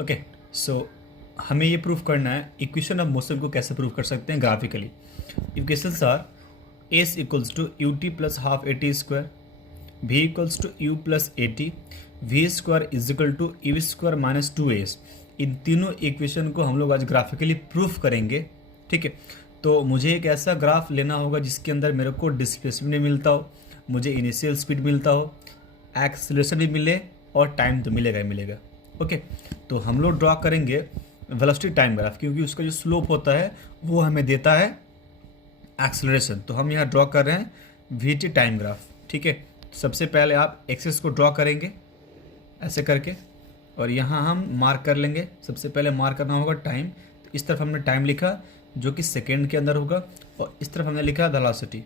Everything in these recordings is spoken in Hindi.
ओके, सो हमें ये प्रूफ करना है इक्वेशन ऑफ मोशन को कैसे प्रूफ कर सकते हैं graphically. Equations are S equals to U T plus half A T square, V equals to U plus A T, V square is equal to U square minus two S. इन तीनों इक्वेशन को हम लोग आज ग्राफिकली प्रूफ करेंगे। ठीक है, तो मुझे एक ऐसा ग्राफ लेना होगा जिसके अंदर मेरे को डिस्प्लेसमेंट भी मिलता हो, मुझे इनिशियल स्पीड मिलता हो, एक्सेलरेशन भी मिले और टाइम तो मिलेगा ही मिलेगा। ओके, तो हम लोग ड्रॉ करेंगे वेलोसिटी टाइम ग्राफ, क्योंकि उसका जो स्लोप होता है वो हमें देता है एक्सेलरेशन। तो हम यहाँ ड्रॉ कर रहे हैं वी टी टाइम ग्राफ। ठीक है, तो सबसे पहले आप एक्सेस को ड्रॉ करेंगे ऐसे करके, और यहाँ हम मार्क कर लेंगे। सबसे पहले मार्क करना होगा टाइम, तो इस तरफ हमने टाइम लिखा जो कि सेकेंड के अंदर होगा, और इस तरफ हमने लिखा वेलोसिटी।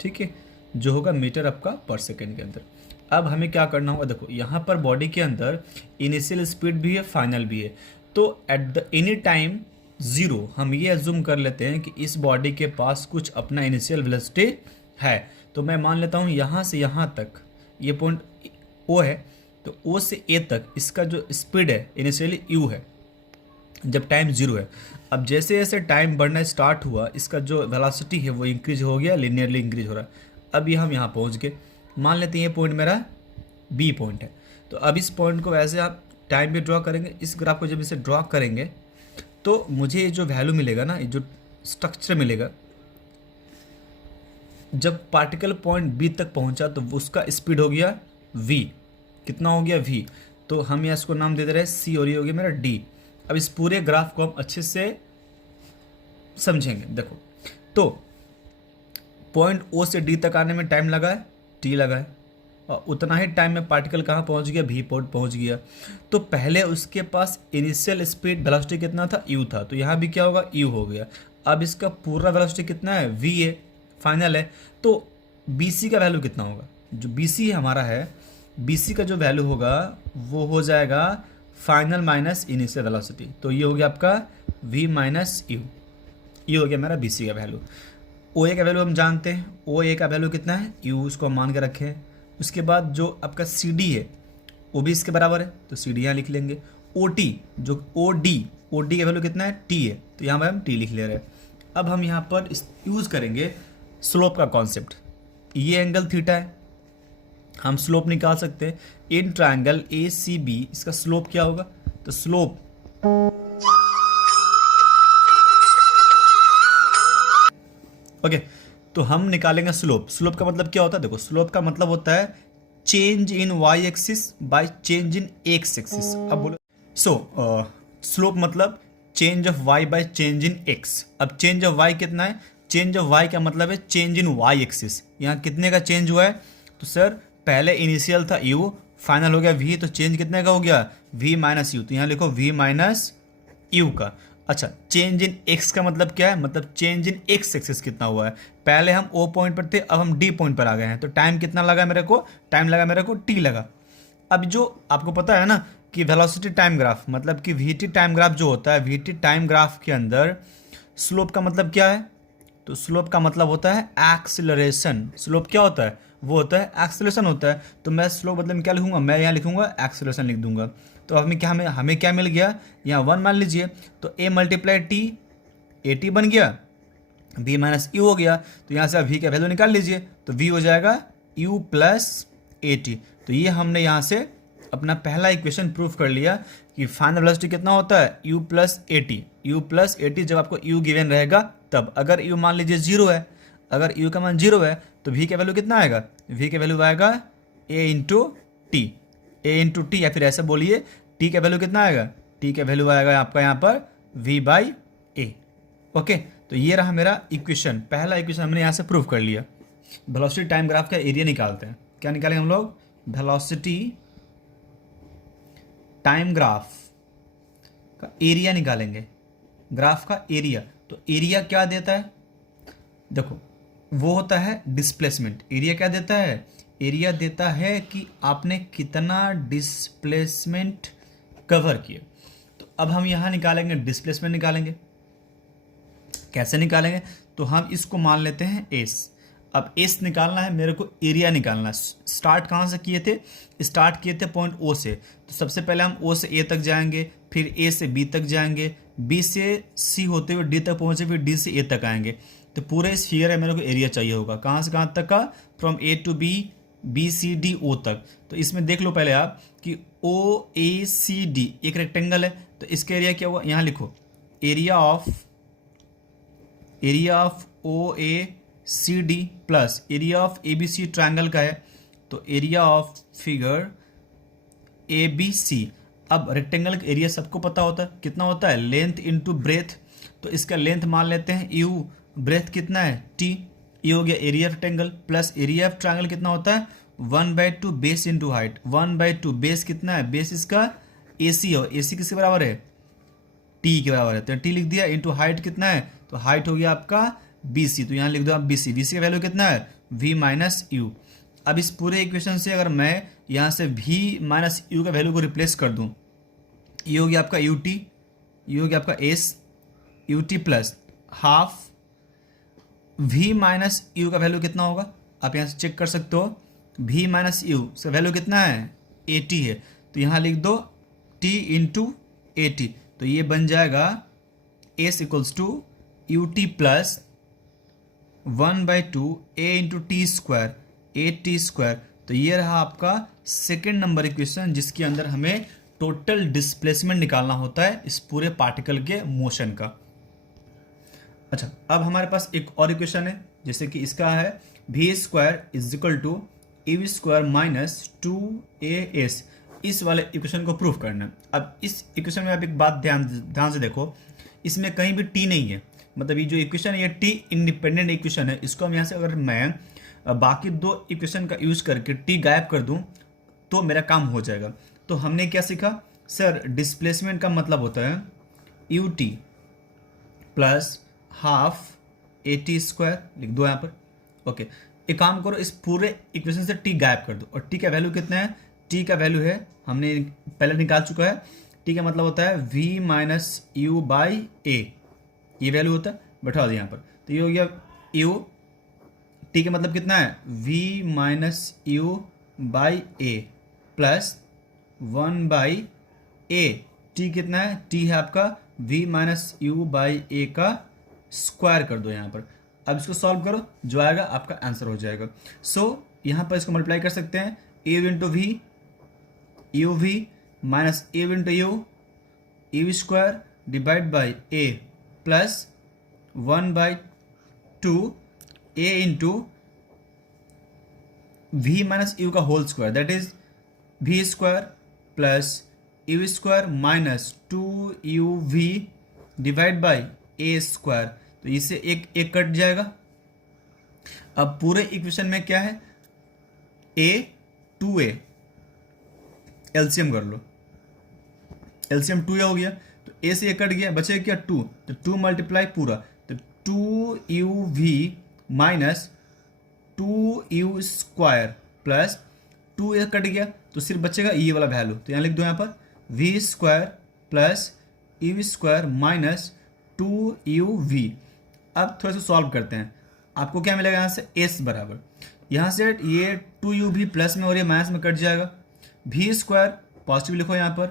ठीक है, जो होगा मीटर आपका पर सेकेंड के अंदर। अब हमें क्या करना होगा, देखो यहाँ पर बॉडी के अंदर इनिशियल स्पीड भी है, फाइनल भी है। तो at the any time zero हम ये एज्यूम कर लेते हैं कि इस बॉडी के पास कुछ अपना इनिशियल वेलोसिटी है। तो मैं मान लेता हूँ यहाँ से यहाँ तक ये पॉइंट ओ है, तो ओ से ए तक इसका जो स्पीड है इनिशियली यू है जब टाइम ज़ीरो है। अब जैसे जैसे टाइम बढ़ना स्टार्ट हुआ, इसका जो वेलोसिटी है वो इंक्रीज हो गया, लिनियरली इंक्रीज हो रहा है। अब ये हम यहाँ पहुँच गए, मान लेते हैं ये पॉइंट मेरा बी पॉइंट है। तो अब इस पॉइंट को वैसे आप टाइम भी ड्रॉ करेंगे, इस ग्राफ को जब इसे ड्रॉ करेंगे तो मुझे ये जो वैल्यू मिलेगा ना, ये जो स्ट्रक्चर मिलेगा, जब पार्टिकल पॉइंट बी तक पहुंचा तो उसका स्पीड हो गया v। कितना हो गया v? तो हम यहाँ इसको नाम दे दे रहे हैं c, और ये हो गया मेरा d। अब इस पूरे ग्राफ को हम अच्छे से समझेंगे। देखो, तो पॉइंट ओ से डी तक आने में टाइम लगा है, टी लगा है, और उतना ही टाइम में पार्टिकल कहाँ पहुँच गया, भी पॉइंट पहुँच गया। तो पहले उसके पास इनिशियल स्पीड वेलोसिटी कितना था, यू था, तो यहाँ भी क्या होगा, यू हो गया। अब इसका पूरा वेलोसिटी कितना है, वी है, फाइनल है। तो बी सी का वैल्यू कितना होगा, जो बी सी हमारा है, बी सी का जो वैल्यू होगा वो हो जाएगा फाइनल माइनस इनिशियल वेलोसिटी। तो ये हो गया आपका वी माइनस यू, ये हो गया मेरा बी सी का वैल्यू। ओ ए का वैल्यू हम जानते हैं, ओ ए का वैल्यू कितना है, यू, उसको हम मान के रखे हैं। उसके बाद जो आपका सी डी है वो भी इसके बराबर है, तो सी डी यहाँ लिख लेंगे। ओ टी, जो ओ डी का वैल्यू कितना है, टी है, तो यहाँ पर हम टी लिख ले रहे हैं। अब हम यहाँ पर यूज़ करेंगे स्लोप का कॉन्सेप्ट। ये एंगल थीटा है, हम स्लोप निकाल सकते हैं। In triangle A C B इसका स्लोप क्या होगा, तो स्लोप ओके, तो हम निकालेंगे स्लोप। स्लोप का मतलब क्या होता है, देखो स्लोप का मतलब होता है change in Y axis by change in X axis. अब बोलो, स्लोप मतलब change of Y by change in X. अब चेंज ऑफ वाई कितना है, चेंज ऑफ वाई का मतलब है चेंज इन वाई एक्सिस। यहाँ कितने का चेंज हुआ है, तो सर पहले इनिशियल था यू, फाइनल हो गया वी, तो चेंज कितने का हो गया, वी माइनस यू, तो यहाँ लिखो वी माइनस यू का। अच्छा, चेंज इन एक्स का मतलब क्या है, मतलब चेंज इन एक्स एक्सिस कितना हुआ है। पहले हम ओ पॉइंट पर थे, अब हम डी पॉइंट पर आ गए हैं, तो टाइम कितना लगा मेरे को, टाइम लगा मेरे को टी लगा। अब जो आपको पता है ना कि वेलोसिटी टाइम ग्राफ मतलब कि वी टी टाइम ग्राफ जो होता है, वी टी टाइम ग्राफ के अंदर स्लोप का मतलब क्या है, तो स्लोप का मतलब होता है एक्सेलरेशन। स्लोप क्या होता है, वो होता है एक्सेलरेशन होता है। तो मैं स्लोप मतलब क्या लिखूंगा, मैं यहाँ लिखूंगा एक्सेलरेशन लिख दूंगा। तो हमें क्या मिल गया, यहाँ वन मान लीजिए, तो A multiply T, A T बन गया, वी माइनस यू हो गया। तो यहाँ से आप वी का वैल्यू निकाल लीजिए, तो वी हो जाएगा यू प्लस ए टी। तो ये हमने यहाँ से अपना पहला इक्वेशन प्रूफ कर लिया कि फाइनल वेलोसिटी कितना होता है, you plus A T. You plus A T जब आपको यू गिवन रहेगा तब, अगर यू मान लीजिए जीरो है, अगर यू का मान जीरो है तो वी का वैल्यू कितना आएगा, वी का वैल्यू आएगा ए इंटू टी, ए इंटू टी, या फिर ऐसे बोलिए टी का वैल्यू कितना आएगा, टी का वैल्यू आएगा आपका यहाँ पर वी बाई ए। ओके, तो ये रहा मेरा इक्वेशन, पहला इक्वेशन हमने यहाँ से प्रूव कर लिया। वेलोसिटी टाइम ग्राफ का एरिया निकालते हैं। क्या निकालेंगे हम लोग, वेलोसिटी टाइम ग्राफ का एरिया निकालेंगे, ग्राफ का एरिया। तो एरिया क्या देता है, देखो वो होता है डिस्प्लेसमेंट। एरिया क्या देता है, एरिया देता है कि आपने कितना डिस्प्लेसमेंट कवर किया। तो अब हम यहाँ निकालेंगे डिस्प्लेसमेंट निकालेंगे। कैसे निकालेंगे, तो हम इसको मान लेते हैं एस। अब एस निकालना है, मेरे को एरिया निकालना है। स्टार्ट कहाँ से किए थे? स्टार्ट किए थे पॉइंट ओ से। तो सबसे पहले हम ओ से ए तक जाएंगे, फिर ए से बी तक जाएंगे, बी से सी होते हुए डी तक पहुँचे, फिर डी से ए तक आएंगे। तो पूरे इस फिगर है मेरे को एरिया चाहिए होगा, कहाँ से कहाँ तक का? From A to B, B C D O तक। तो इसमें देख लो पहले आप कि ओ ए सी डी एक रेक्टेंगल है, तो इसका एरिया क्या हुआ? यहाँ लिखो area of O A C D plus area of A B C triangle का है, तो area of figure A B C. अब रेक्टेंगल का एरिया सबको पता होता है, कितना होता है? Length into breadth. तो इसका लेंथ मान लेते हैं यू, ब्रेथ कितना है? टी। ये हो गया area rectangle, plus area of triangle कितना होता है? 1/2 बेस इंटू हाइट। 1/2 बेस कितना है? बेस इसका ए सी है, ए सी किसके बराबर है? टी के बराबर है, तो टी लिख दिया। इंटू हाइट कितना है? तो हाइट हो गया आपका बी सी, तो यहाँ लिख दो आप बी सी। बी सी का वैल्यू कितना है? V minus U. अब इस पूरे इक्वेशन से अगर मैं यहाँ से वी माइनस यू का वैल्यू को रिप्लेस कर दूँ, ये हो गया आपका यू टी, ये हो गया आपका S, U T plus half V minus U का वैल्यू कितना होगा? आप यहाँ से चेक कर सकते हो। वी माइनस यू का वैल्यू कितना है? ए टी है, तो यहाँ लिख दो टी इंटू ए टी। तो ये बन जाएगा S equals to U T plus 1/2 A into T square, A T square. तो ये रहा आपका सेकेंड नंबर इक्वेशन, जिसके अंदर हमें टोटल डिस्प्लेसमेंट निकालना होता है इस पूरे पार्टिकल के मोशन का। अच्छा, अब हमारे पास एक और इक्वेशन है, जैसे कि इसका है V square is equal to A V square minus 2as। इस वाले इक्वेशन को प्रूफ करना है। अब इस इक्वेशन में आप एक बात ध्यान से देखो, इसमें कहीं भी टी नहीं है, मतलब ये जो इक्वेशन है ये टी इंडिपेंडेंट इक्वेशन है। इसको हम यहाँ से अगर मैं बाकी दो इक्वेशन का यूज करके टी गायब कर दूँ तो मेरा काम हो जाएगा। तो हमने क्या सीखा? सर डिस्प्लेसमेंट का मतलब होता है you T plus half A T square, लिख दो यहाँ पर। ओके, एक काम करो, इस पूरे इक्वेशन से टी गायब कर दो। और टी का वैल्यू कितना है? टी का वैल्यू है, हमने पहले निकाल चुका है। टी का मतलब होता है वी माइनस यू बाई ए, ये वैल्यू होता है, बैठा दिया यहाँ पर। तो ये हो गया यू, टी का मतलब कितना है? V minus U by A plus 1/a। T कितना है? टी है आपका v minus U by A का स्क्वायर कर दो यहाँ पर। अब इसको सॉल्व करो, जो आएगा आपका आंसर हो जाएगा। सो यहाँ पर इसको मल्टीप्लाई कर सकते हैं, A into V U V minus A into U square divide by A plus 1/2 A into V minus U का whole square, that is V square plus U square minus 2uv divide by A square. तो इससे एक एक कट जाएगा। अब पूरे इक्वेशन में क्या है? a 2a, एलसीएम कर लो, एलसीएम 2a हो गया, तो a से एक कट गया, बचेगा क्या? 2, तो 2 मल्टीप्लाई पूरा, तो 2uv minus 2u square plus 2a cut गया, तो सिर्फ बचेगा ये वाला वैल्यू। तो यहाँ लिख दो यहाँ पर V square plus U square minus 2uv। अब थोड़ा सा सॉल्व करते हैं, आपको क्या मिलेगा? यहाँ से s बराबर, यहाँ से ये 2uv प्लस में और ये माइनस में कट जाएगा। वी स्क्वायर पॉजिटिव लिखो यहाँ पर,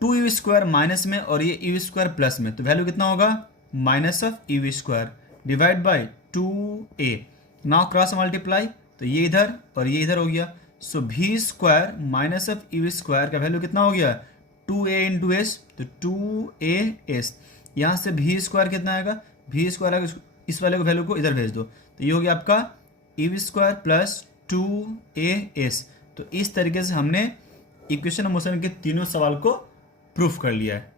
2u स्क्वायर माइनस में और ये यू स्क्वायर प्लस में, तो वैल्यू कितना होगा? Minus of U square divide by 2a। Now cross multiply, तो ये इधर और ये इधर हो गया। So V square minus of U square का वैल्यू कितना हो गया? 2a इंटू एस, तो 2as। यहाँ से वी स्क्वायर कितना आएगा? वी स्क्वायर आएगा, इस वाले को वैल्यू को इधर भेज दो, तो ये हो गया आपका यू स्क्वायर प्लस 2as। तो इस तरीके से हमने इक्वेशन ऑफ मोशन के तीनों सवाल को प्रूफ कर लिया है।